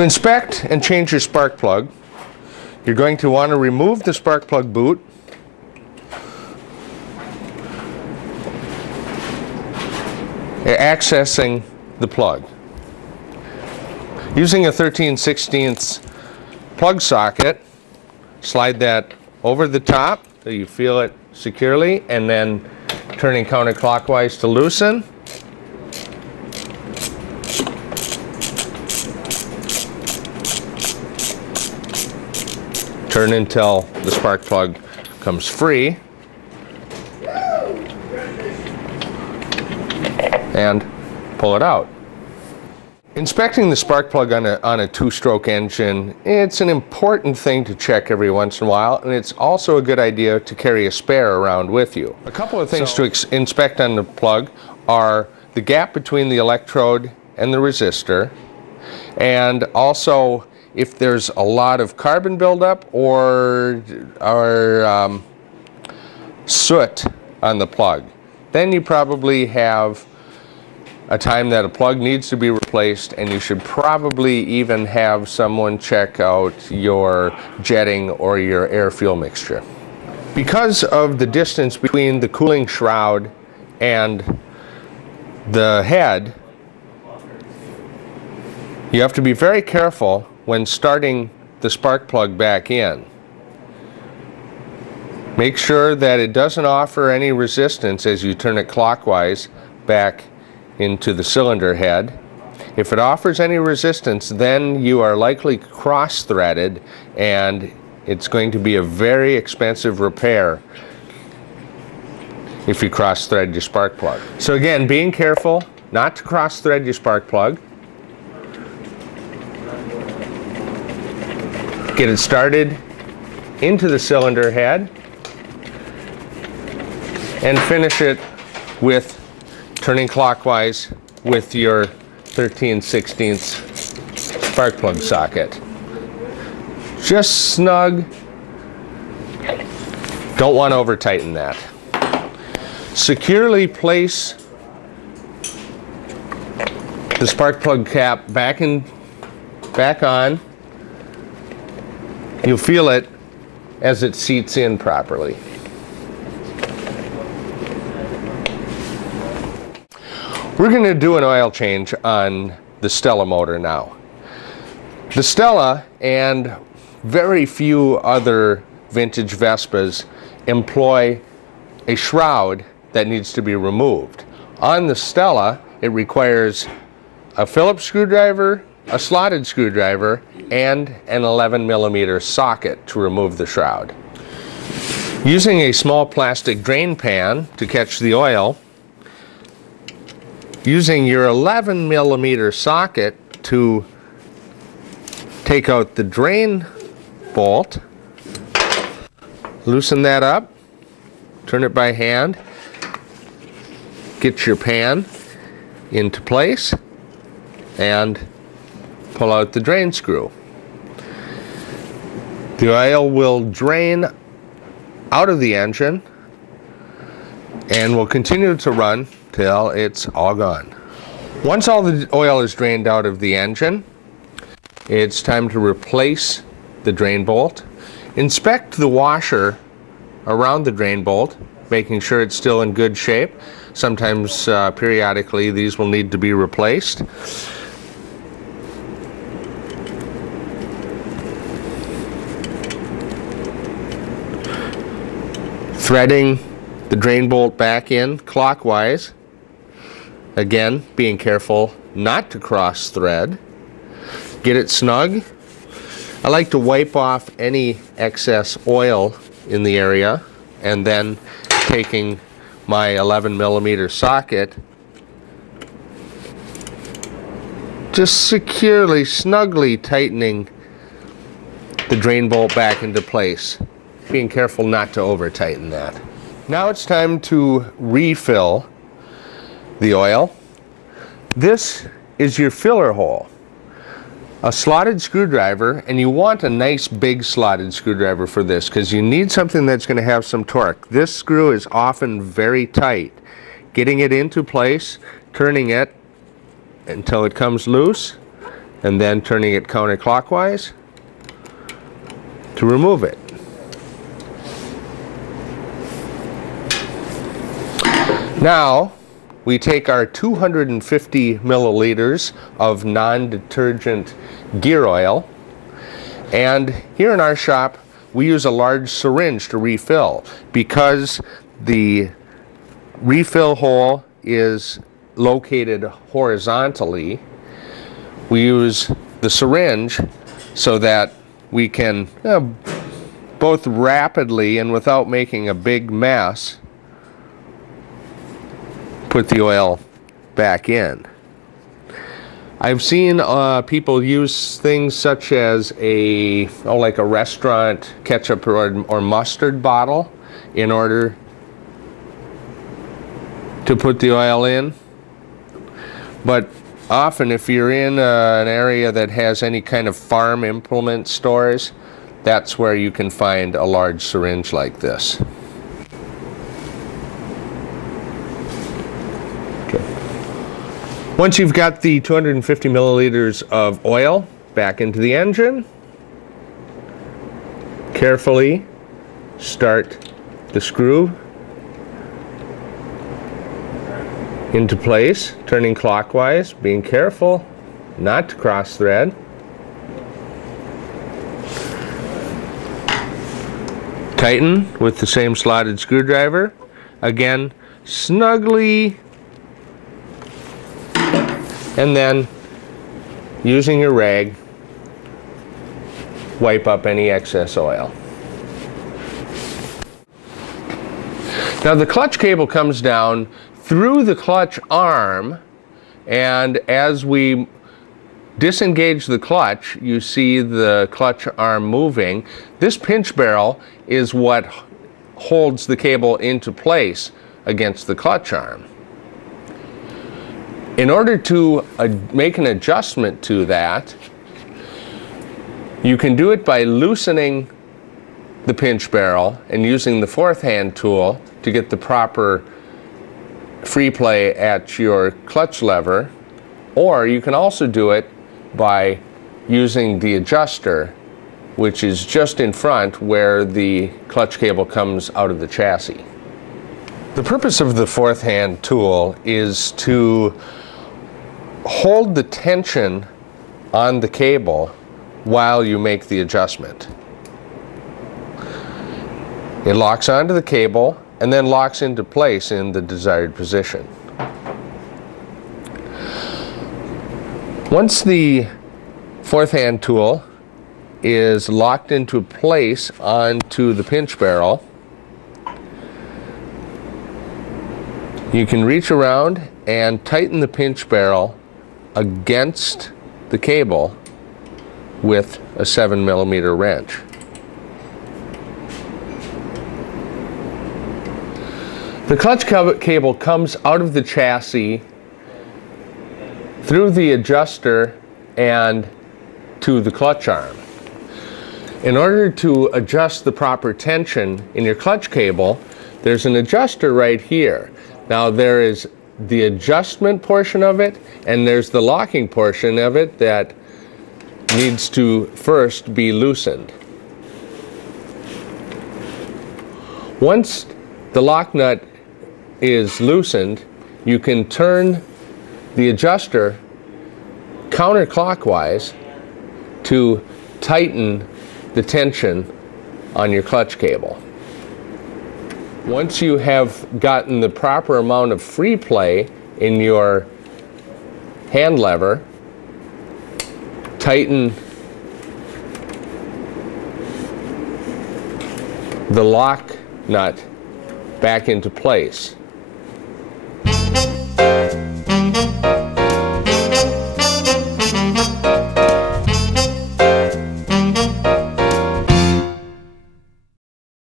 To inspect and change your spark plug, you're going to want to remove the spark plug boot, accessing the plug. Using a 13/16 plug socket, slide that over the top so you feel it securely, and then turning counterclockwise to loosen. Turn until the spark plug comes free, and pull it out. Inspecting the spark plug on a two-stroke engine, it's an important thing to check every once in a while, and it's also a good idea to carry a spare around with you. A couple of things to inspect on the plug are the gap between the electrode and the resistor, and also if there's a lot of carbon buildup or soot on the plug. Then you probably have a time that a plug needs to be replaced, and you should probably even have someone check out your jetting or your air-fuel mixture. Because of the distance between the cooling shroud and the head, you have to be very careful when starting the spark plug back in. Make sure that it doesn't offer any resistance as you turn it clockwise back into the cylinder head. If it offers any resistance, then you are likely cross-threaded, and it's going to be a very expensive repair if you cross-thread your spark plug. So again, being careful not to cross-thread your spark plug. Get it started into the cylinder head and finish it with turning clockwise with your 13/16 spark plug socket. Just snug. Don't want to over tighten that. Securely place the spark plug cap back on. You'll feel it as it seats in properly. We're going to do an oil change on the Stella motor now. The Stella and very few other vintage Vespas employ a shroud that needs to be removed. On the Stella, it requires a Phillips screwdriver, a slotted screwdriver, and an 11mm socket to remove the shroud. Using a small plastic drain pan to catch the oil, using your 11mm socket to take out the drain bolt, loosen that up, turn it by hand, get your pan into place, and pull out the drain screw. The oil will drain out of the engine and will continue to run till it's all gone. Once all the oil is drained out of the engine, it's time to replace the drain bolt. Inspect the washer around the drain bolt, making sure it's still in good shape. Sometimes periodically these will need to be replaced. Threading the drain bolt back in clockwise. Again, being careful not to cross thread. Get it snug. I like to wipe off any excess oil in the area, and then taking my 11mm socket, just securely, snugly tightening the drain bolt back into place. Being careful not to over tighten that. Now it's time to refill the oil. This is your filler hole. A slotted screwdriver, and you want a nice big slotted screwdriver for this because you need something that's going to have some torque. This screw is often very tight. Getting it into place, turning it until it comes loose, and then turning it counterclockwise to remove it. Now we take our 250 milliliters of non-detergent gear oil, and here in our shop we use a large syringe to refill because the refill hole is located horizontally. We use the syringe so that we can both rapidly and without making a big mess put the oil back in. I've seen people use things such as like a restaurant ketchup or mustard bottle in order to put the oil in. But often if you're in an area that has any kind of farm implement stores, that's where you can find a large syringe like this. Once you've got the 250 milliliters of oil back into the engine, carefully start the screw into place, turning clockwise, being careful not to cross thread. Tighten with the same slotted screwdriver. Again, snugly. And then, using your rag, wipe up any excess oil. Now the clutch cable comes down through the clutch arm, and as we disengage the clutch, you see the clutch arm moving. This pinch barrel is what holds the cable into place against the clutch arm. In order to make an adjustment to that, you can do it by loosening the pinch barrel and using the fourth hand tool to get the proper free play at your clutch lever, or you can also do it by using the adjuster, which is just in front where the clutch cable comes out of the chassis. The purpose of the fourth hand tool is to hold the tension on the cable while you make the adjustment. It locks onto the cable and then locks into place in the desired position. Once the fourth hand tool is locked into place onto the pinch barrel, you can reach around and tighten the pinch barrel against the cable with a 7mm wrench. The clutch cable comes out of the chassis through the adjuster and to the clutch arm. In order to adjust the proper tension in your clutch cable, there's an adjuster right here. Now there is the adjustment portion of it, and there's the locking portion of it that needs to first be loosened. Once the lock nut is loosened, you can turn the adjuster counterclockwise to tighten the tension on your clutch cable. Once you have gotten the proper amount of free play in your hand lever, tighten the lock nut back into place.